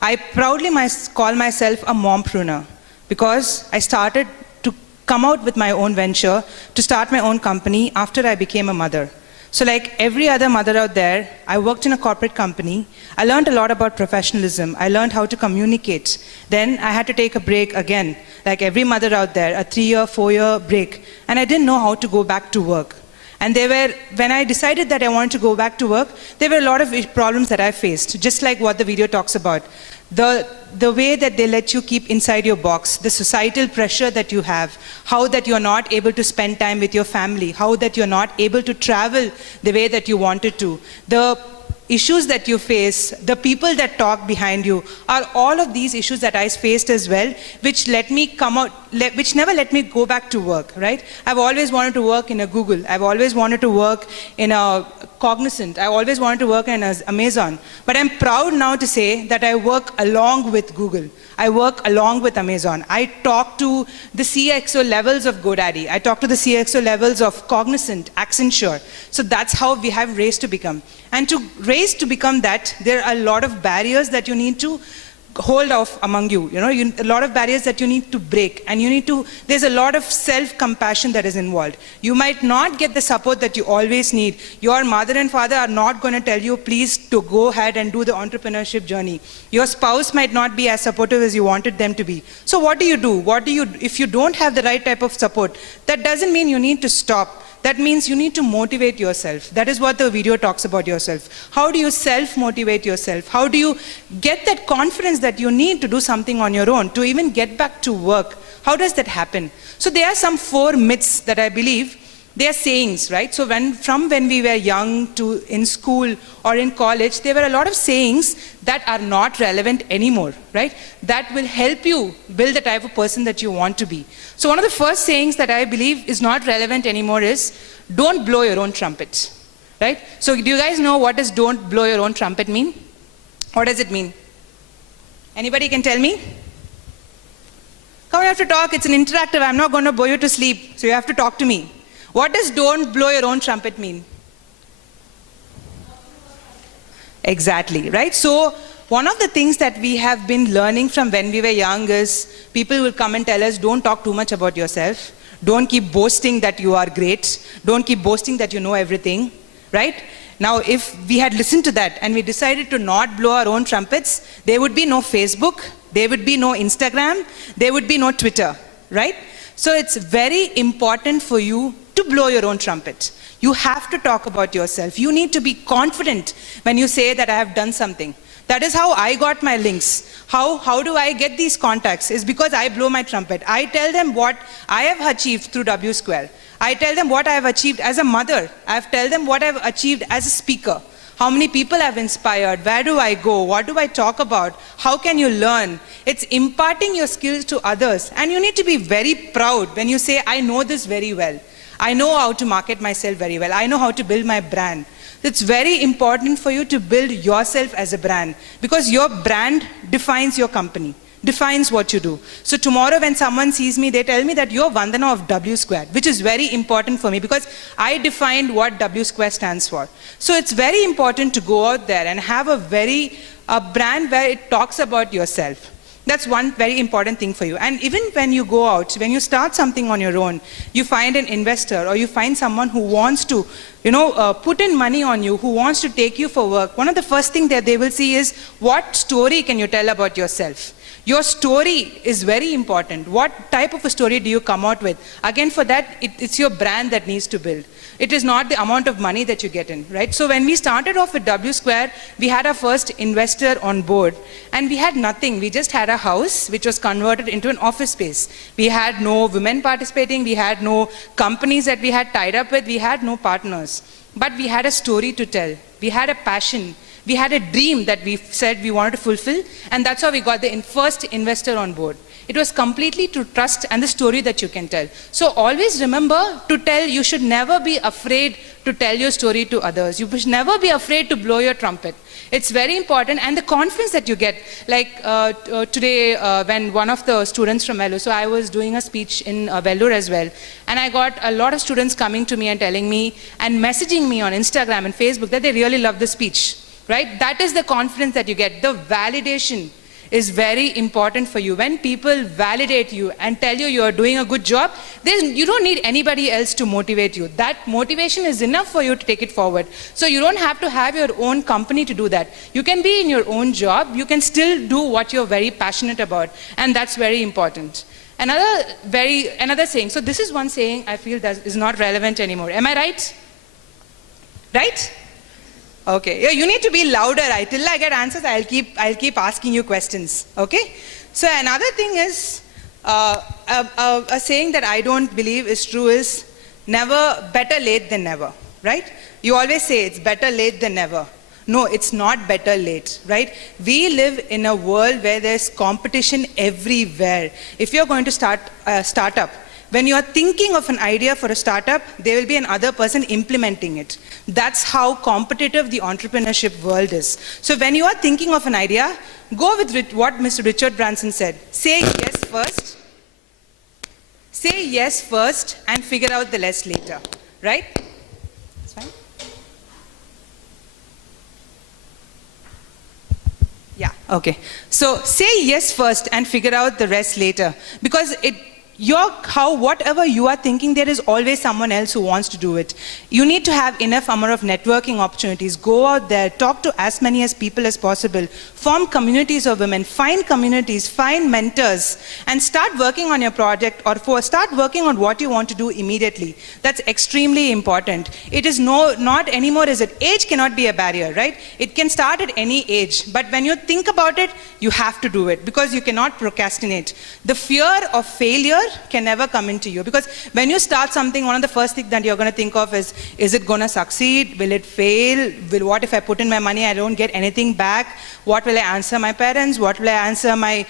I proudly call myself a mompreneur because I started to come out with my own venture, to start my own company after I became a mother. So like every other mother out there, I worked in a corporate company. I learned a lot about professionalism. I learned how to communicate. Then I had to take a break again, like every mother out there, a 3-year, 4-year break. And I didn't know how to go back to work. And when I decided that I wanted to go back to work, there were a lot of problems that I faced, just like what the video talks about. The way that they let you keep inside your box, the societal pressure that you have, how that you're not able to spend time with your family, how that you're not able to travel the way that you wanted to, the issues that you face, the people that talk behind you, are all of these issues that I faced as well, which which never let me go back to work, right? I've always wanted to work in a Google. I've always wanted to work in a Cognizant. I always wanted to work in Amazon. But I'm proud now to say that I work along with Google. I work along with Amazon. I talk to the CXO levels of GoDaddy. I talk to the CXO levels of Cognizant, Accenture. So that's how we have raised to become. And to raise to become that, there are a lot of barriers that you need to hold off among you. A lot of barriers that you need to break, and there's a lot of self-compassion that is involved. You might not get the support that you always need. Your mother and father are not going to tell you, please, to go ahead and do the entrepreneurship journey. Your spouse might not be as supportive as you wanted them to be. So what do you do? If you don't have the right type of support, that doesn't mean you need to stop. That means you need to motivate yourself. That is what the video talks about yourself. How do you self-motivate yourself? How do you get that confidence that you need to do something on your own, to even get back to work? How does that happen? So there are some 4 myths that I believe, they are sayings, right? So from when we were young to in school or in college, there were a lot of sayings that are not relevant anymore, right? That will help you build the type of person that you want to be. So one of the first sayings that I believe is not relevant anymore is, don't blow your own trumpet, right? So do you guys know what does don't blow your own trumpet mean? What does it mean? Anybody can tell me? Come on, you have to talk. It's an interactive. I'm not going to bore you to sleep, so you have to talk to me. What does don't blow your own trumpet mean? Exactly, right? So one of the things that we have been learning from when we were young is people will come and tell us, don't talk too much about yourself. Don't keep boasting that you are great. Don't keep boasting that you know everything, right? Now, if we had listened to that and we decided to not blow our own trumpets, there would be no Facebook, there would be no Instagram, there would be no Twitter, right? So it's very important for you to blow your own trumpet. You have to talk about yourself. You need to be confident when you say that I have done something. That is how I got my links. How do I get these contacts? Is because I blow my trumpet. I tell them what I have achieved through WSquare. I tell them what I have achieved as a mother. I tell them what I have achieved as a speaker. How many people I've inspired? Where do I go? What do I talk about? How can you learn? It's imparting your skills to others. And you need to be very proud when you say, I know this very well. I know how to market myself very well. I know how to build my brand. It's very important for you to build yourself as a brand, because your brand defines your company, defines what you do. So tomorrow when someone sees me, they tell me that you're Vandhana of WSquare, which is very important for me because I defined what WSquare stands for. So it's very important to go out there and have a brand where it talks about yourself. That's one very important thing for you. And even when you go out, when you start something on your own, you find an investor or you find someone who wants to, put in money on you, who wants to take you for work, one of the first things that they will see is, what story can you tell about yourself? Your story is very important. What type of a story do you come out with? Again, for that, it's your brand that needs to build. It is not the amount of money that you get in, right? So when we started off with WSquare, we had our first investor on board, and we had nothing. We just had a house, which was converted into an office space. We had no women participating. We had no companies that we had tied up with. We had no partners. But we had a story to tell. We had a passion. We had a dream that we said we wanted to fulfill, and that's how we got the first investor on board. It was completely to trust and the story that you can tell. So always remember to tell, you should never be afraid to tell your story to others. You should never be afraid to blow your trumpet. It's very important, and the confidence that you get. Like today, when one of the students from Vellore, so I was doing a speech in Vellore as well, and I got a lot of students coming to me and telling me and messaging me on Instagram and Facebook that they really love the speech. Right? That is the confidence that you get, the validation. is very important for you. When people validate you and tell you you're doing a good job, you don't need anybody else to motivate you. That motivation is enough for you to take it forward. So you don't have to have your own company to do that. You can be in your own job, you can still do what you're very passionate about, and that's very important. Another saying, so this is one saying I feel that is not relevant anymore. Am I right? Right? Okay, yeah, you need to be louder. Till I get answers, I'll keep asking you questions. Okay? So another thing is, a saying that I don't believe is true is, better late than never, right? You always say it's better late than never. No, it's not better late, right? We live in a world where there's competition everywhere. If you're going to start a startup, when you are thinking of an idea for a startup, there will be another person implementing it. That's how competitive the entrepreneurship world is. So when you are thinking of an idea, go with what Mr. Richard Branson said. Say yes first. Say yes first and figure out the rest later, right? That's fine. Yeah, okay. So say yes first and figure out the rest later, because whatever you are thinking, there is always someone else who wants to do it. You need to have enough amount of networking opportunities. Go out there, talk to as many as people as possible, form communities of women, find communities, find mentors, and start working on your project, or start working on what you want to do immediately. That's extremely important. It is not anymore is it, age cannot be a barrier, right? It can start at any age, but when you think about it, you have to do it, because you cannot procrastinate. The fear of failure can never come into you, because when you start something, one of the first things that you're going to think of is it going to succeed? Will it fail? What if I put in my money, I don't get anything back? What will I answer my parents? What will I answer my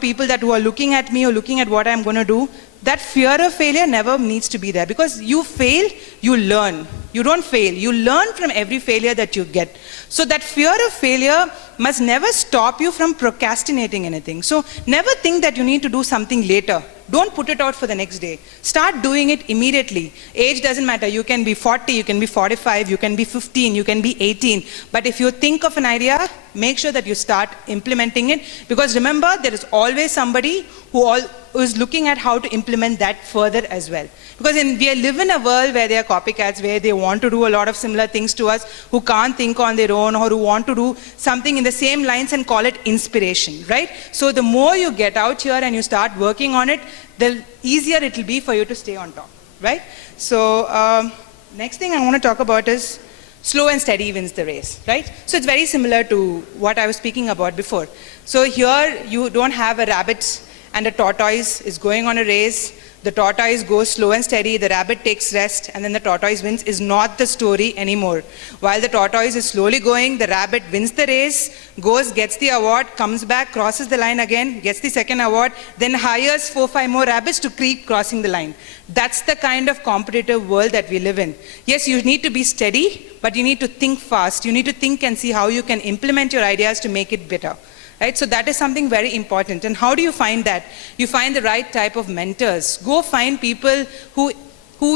people who are looking at me or looking at what I'm going to do? That fear of failure never needs to be there, because you fail, you learn. You don't fail, you learn from every failure that you get. So that fear of failure must never stop you from procrastinating anything. So never think that you need to do something later. Don't put it out for the next day. Start doing it immediately. Age doesn't matter. You can be 40, you can be 45, you can be 15, you can be 18. But if you think of an idea, make sure that you start implementing it. Because remember, there is always somebody who is looking at how to implement that further as well. Because we live in a world where there are copycats, where they want to do a lot of similar things to us, who can't think on their own, or who want to do something in the same lines and call it inspiration, right? So the more you get out here and you start working on it, the easier it will be for you to stay on top, right? So next thing I want to talk about is slow and steady wins the race, right? So it's very similar to what I was speaking about before. So here you don't have a rabbit and a tortoise is going on a race. The tortoise goes slow and steady, the rabbit takes rest, and then the tortoise wins is not the story anymore. While the tortoise is slowly going, the rabbit wins the race, goes, gets the award, comes back, crosses the line again, gets the second award, then hires 4-5 more rabbits to keep crossing the line. That's the kind of competitive world that we live in. Yes, you need to be steady, but you need to think fast. You need to think and see how you can implement your ideas to make it better. Right? So that is something very important. And how do you find that? You find the right type of mentors. Go find people who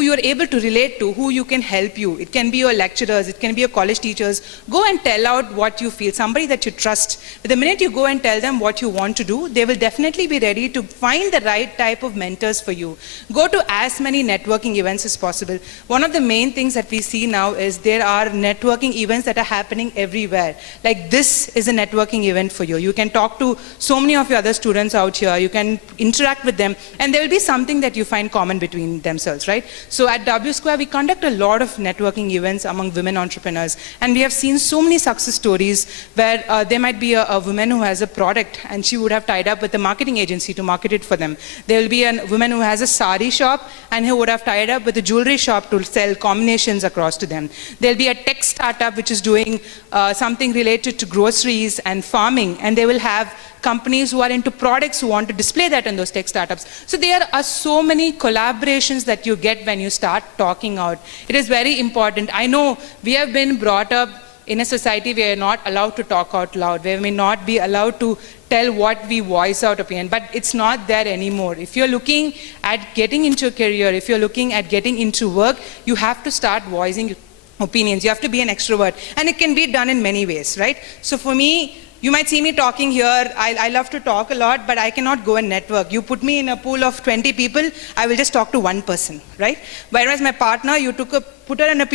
you're able to relate to, who you can help you. It can be your lecturers, it can be your college teachers. Go and tell out what you feel, somebody that you trust. The minute you go and tell them what you want to do, they will definitely be ready to find the right type of mentors for you. Go to as many networking events as possible. One of the main things that we see now is there are networking events that are happening everywhere. Like this is a networking event for you. You can talk to so many of your other students out here. You can interact with them, and there will be something that you find common between themselves, right? So at WSquare, we conduct a lot of networking events among women entrepreneurs, and we have seen so many success stories where there might be a woman who has a product and she would have tied up with a marketing agency to market it for them. There will be a woman who has a sari shop and who would have tied up with a jewelry shop to sell combinations across to them. There will be a tech startup which is doing something related to groceries and farming, and they will have companies who are into products who want to display that in those tech startups. So there are so many collaborations that you get when you start talking out. It is very important. I know we have been brought up in a society where we are not allowed to talk out loud, where we may not be allowed to tell what we voice out opinion, but it's not there anymore. If you're looking at getting into a career, if you're looking at getting into work, you have to start voicing opinions. You have to be an extrovert, and it can be done in many ways, right? So for me, you might see me talking here. I love to talk a lot, but I cannot go and network. You put me in a pool of 20 people, I will just talk to one person, right? Whereas my partner, you put her in a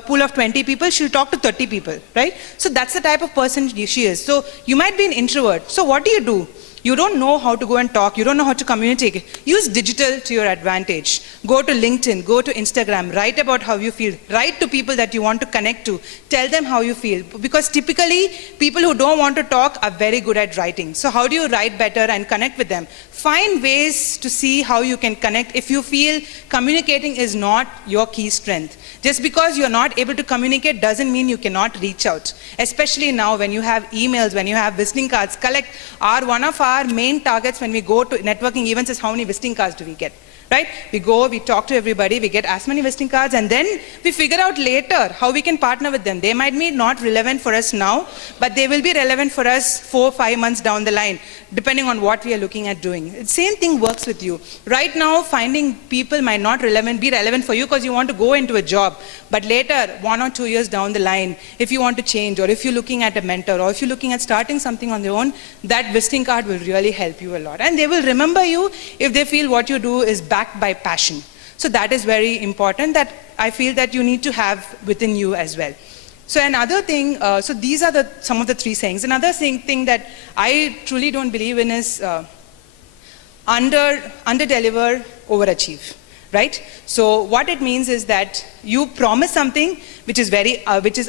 pool of 20 people, she'll talk to 30 people, right? So that's the type of person she is. So you might be an introvert. So what do? You don't know how to go and talk. You don't know how to communicate. Use digital to your advantage. Go to LinkedIn, go to Instagram, write about how you feel. Write to people that you want to connect to. Tell them how you feel. Because typically, people who don't want to talk are very good at writing. So how do you write better and connect with them? Find ways to see how you can connect if you feel communicating is not your key strength. Just because you're not able to communicate doesn't mean you cannot reach out. Especially now when you have emails, when you have visiting cards. One of our main targets when we go to networking events is how many visiting cards do we get. Right? We go, we talk to everybody, we get as many visiting cards, and then we figure out later how we can partner with them. They might be not relevant for us now, but they will be relevant for us 4 or 5 months down the line, depending on what we are looking at doing. The same thing works with you. Right now, finding people might not be relevant for you because you want to go into a job. But later, 1 or 2 years down the line, if you want to change, or if you're looking at a mentor, or if you're looking at starting something on your own, that visiting card will really help you a lot. And they will remember you if they feel what you do is backed by passion. So that is very important, that I feel that you need to have within you as well. So another thing, so these are some of the 3 sayings. Another thing that I truly don't believe in is under-deliver, overachieve. Right? So what it means is that you promise something which is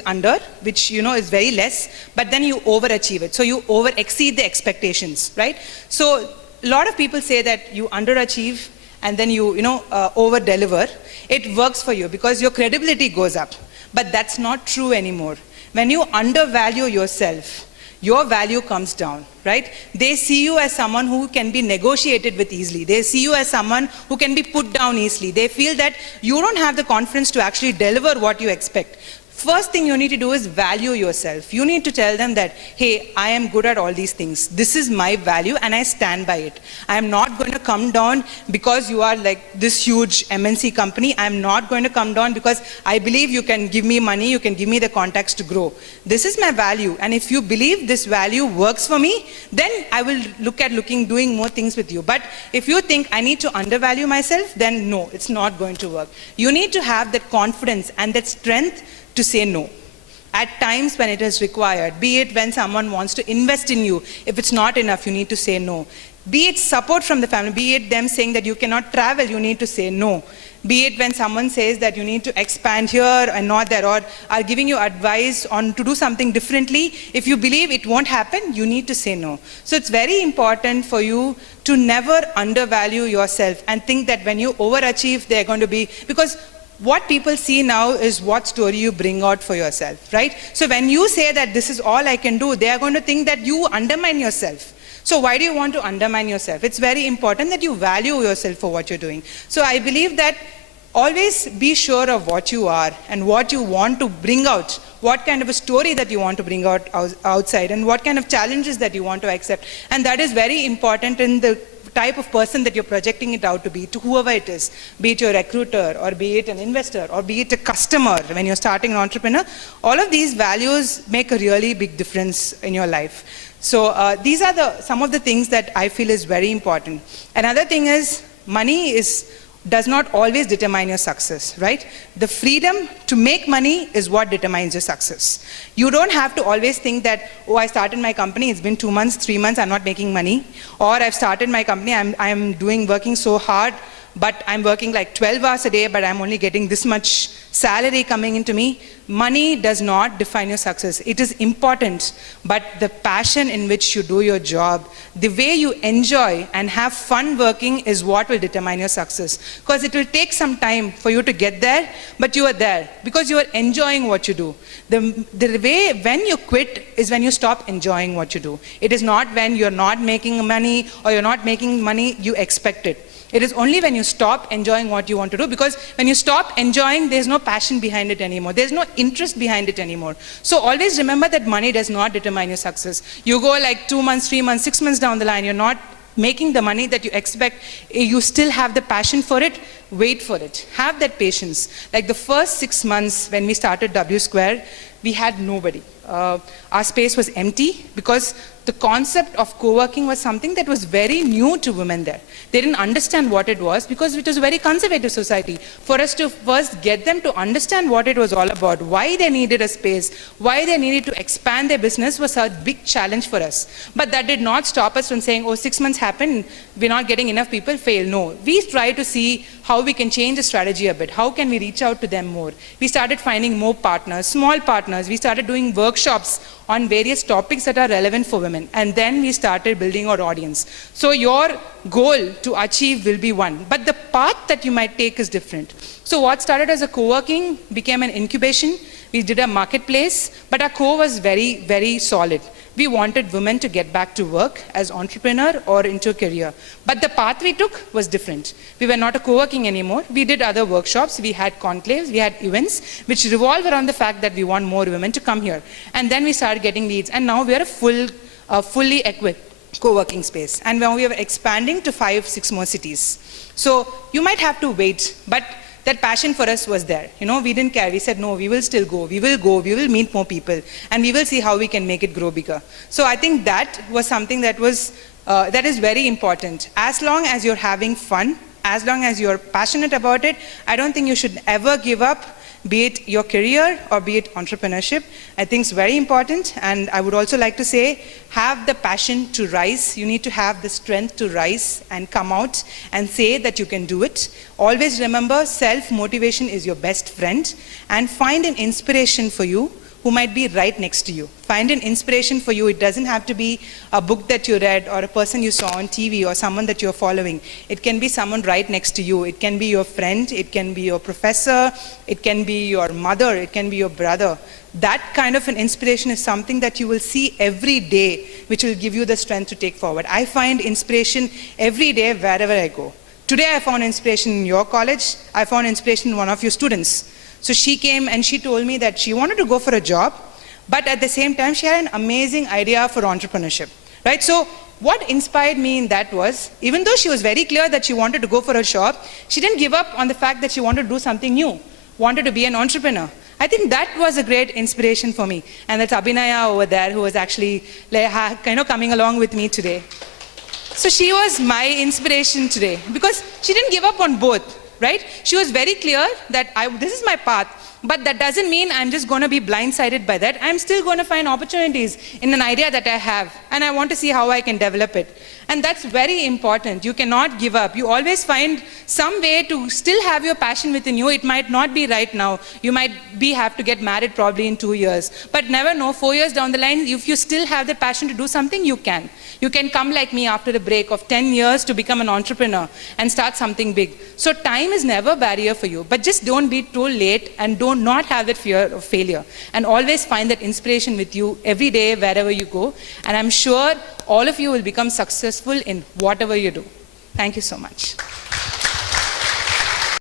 under, which is very less, but then you overachieve it. So you exceed the expectations, right? So a lot of people say that you underachieve and then you over-deliver. It works for you because your credibility goes up. But that's not true anymore. When you undervalue yourself, your value comes down, right? They see you as someone who can be negotiated with easily. They see you as someone who can be put down easily. They feel that you don't have the confidence to actually deliver what you expect. First thing you need to do is value yourself. You need to tell them that, hey, I am good at all these things. This is my value and I stand by it. I am not going to come down because you are like this huge MNC company. I am not going to come down because I believe you can give me money, you can give me the contacts to grow. This is my value. And if you believe this value works for me, then I will look at doing more things with you. But if you think I need to undervalue myself, then no, it's not going to work. You need to have that confidence and that strength to say no at times when it is required. Be it when someone wants to invest in you. If it's not enough, you need to say no. Be it support from the family, be it them saying that you cannot travel, you need to say no. Be it when someone says that you need to expand here and not there, or are giving you advice on to do something differently. If you believe it won't happen, you need to say no. So it's very important for you to never undervalue yourself and think that when you overachieve, they're going to be, because what people see now is what story you bring out for yourself, right? So when you say that this is all I can do, they are going to think that you undermine yourself. So why do you want to undermine yourself? It's very important that you value yourself for what you're doing. So I believe that always be sure of what you are and what you want to bring out, what kind of a story that you want to bring out outside, and what kind of challenges that you want to accept. And that is very important in the type of person that you're projecting it out to be, to whoever it is, be it your recruiter, or be it an investor, or be it a customer when you're starting an entrepreneur. All of these values make a really big difference in your life. So these are some of the things that I feel is very important. Another thing is, money does not always determine your success, right? The freedom to make money is what determines your success. You don't have to always think that, oh, I started my company, it's been 2 months, 3 months, I'm not making money. Or I've started my company, I'm working so hard, but I'm working like 12 hours a day, but I'm only getting this much salary coming into me. Money does not define your success. It is important, but the passion in which you do your job, the way you enjoy and have fun working is what will determine your success. Because it will take some time for you to get there, but you are there because you are enjoying what you do. The way when you quit is when you stop enjoying what you do. It is not when you're not making money or you're not making money, you expect it. It is only when you stop enjoying what you want to do, because when you stop enjoying, there's no passion behind it anymore. There's no interest behind it anymore. So always remember that money does not determine your success. You go like 2 months, 3 months, 6 months down the line, you're not making the money that you expect, you still have the passion for it, wait for it. Have that patience. Like the first 6 months when we started WSquare, we had nobody. Our space was empty because the concept of co-working was something that was very new to women there. They didn't understand what it was because it was a very conservative society. For us to first get them to understand what it was all about, why they needed a space, why they needed to expand their business was a big challenge for us. But that did not stop us from saying, oh, 6 months happened, we're not getting enough people, fail. No, we try to see how we can change the strategy a bit. How can we reach out to them more? We started finding more partners, small partners. We started doing workshops on various topics that are relevant for women. And then we started building our audience. So your goal to achieve will be one, but the path that you might take is different. So what started as a co-working became an incubation. We did a marketplace, but our core was very, very solid. We wanted women to get back to work as entrepreneur or into a career. But the path we took was different. We were not a co-working anymore. We did other workshops. We had conclaves. We had events which revolve around the fact that we want more women to come here. And then we started getting leads. And now we are a fully equipped co-working space. And now we are expanding to 5-6 more cities. So you might have to wait, but that passion for us was there. You know, we didn't care. We said, no, we will still go. We will meet more people, and we will see how we can make it grow bigger. So I think that was something that was, that is very important. As long as you're having fun, as long as you're passionate about it, I don't think you should ever give up, be it your career or be it entrepreneurship. I think it's very important, and I would also like to say, have the passion to rise. You need to have the strength to rise and come out and say that you can do it. Always remember, self-motivation is your best friend, and find an inspiration for you who might be right next to you. Find an inspiration for you. It doesn't have to be a book that you read or a person you saw on TV or someone that you're following. It can be someone right next to you. It can be your friend, it can be your professor, it can be your mother, it can be your brother. That kind of an inspiration is something that you will see every day, which will give you the strength to take forward. I find inspiration every day wherever I go. Today I found inspiration in your college. I found inspiration in one of your students. So she came and she told me that she wanted to go for a job, but at the same time she had an amazing idea for entrepreneurship, right? So what inspired me in that was, even though she was very clear that she wanted to go for a job, she didn't give up on the fact that she wanted to do something new, wanted to be an entrepreneur. I think that was a great inspiration for me. And that's Abhinaya over there, who was actually kind of coming along with me today. So she was my inspiration today, because she didn't give up on both. Right? She was very clear that this is my path, but that doesn't mean I'm just going to be blindsided by that. I'm still going to find opportunities in an idea that I have, and I want to see how I can develop it. And that's very important. You cannot give up. You always find some way to still have your passion within you. It might not be right now. You might have to get married probably in 2 years, but never know, 4 years down the line, if you still have the passion to do something, you can. You can come like me after a break of 10 years to become an entrepreneur and start something big. So time is never a barrier for you, but just don't be too late and do not have that fear of failure. And always find that inspiration with you every day, wherever you go. And I'm sure all of you will become successful in whatever you do. Thank you so much.